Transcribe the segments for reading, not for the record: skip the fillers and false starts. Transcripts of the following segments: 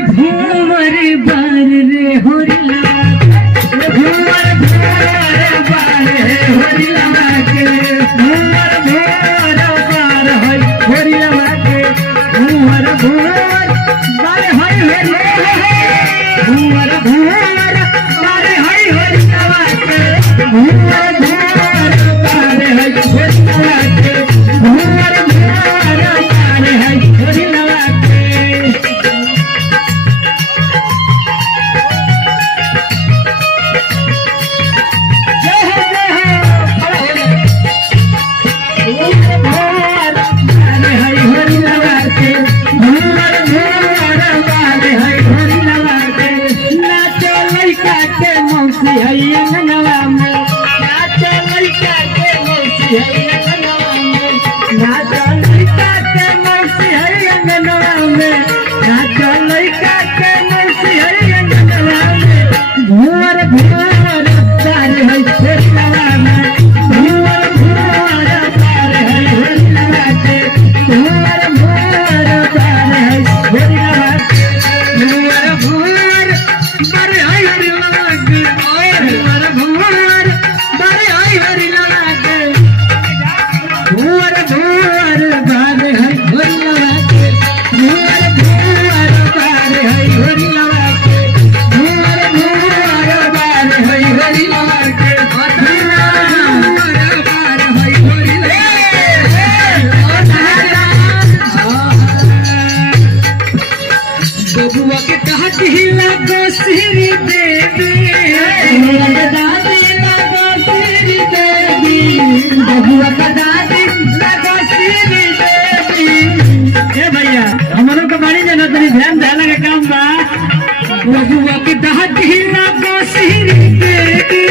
भूमर भूमर बार रे होरिला भूमर भूमर बार रे होरिला के भूमर भूमर बार है होरिला के भूमर भूमर बार है भूमर भूमर बार है होरिला के भूमर भूमर बार है होरिला के भूमर भूमर बार है होरिला के बबुआ के कहत ही लगो श्री देवी दादी लगो श्री देवी बबुआ का दादी लगो श्री देवी। ए भैया हमारों का बाड़ी जाना तनी ध्यान देना का काम बा। बबुआ के कहत ही लगो श्री देवी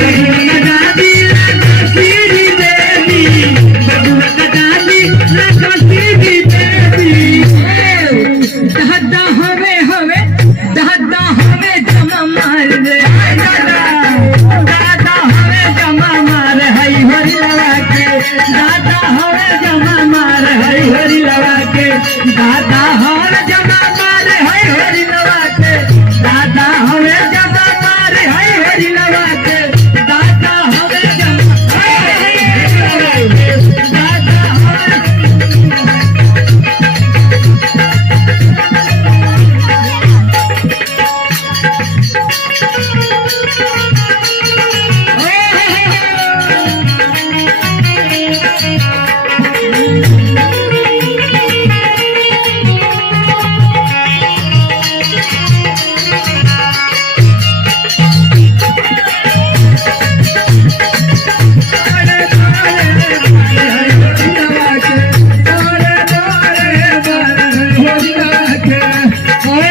बबुआ का दादी लगो श्री देवी बबुआ का दादी लगो श्री देवी। दादा हवे हवे दादा हवे जमा मार रे दादा हवे जमा मार हई हरी लगा के दादा हवे जमा मार हई हरी लगा के दादा हवे जमा मार हई हरी लगा के दादा हवे जमा मार हई हरी लगा के दादा हवे जमा दादा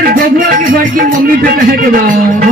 मम्मी पे कहे के बाद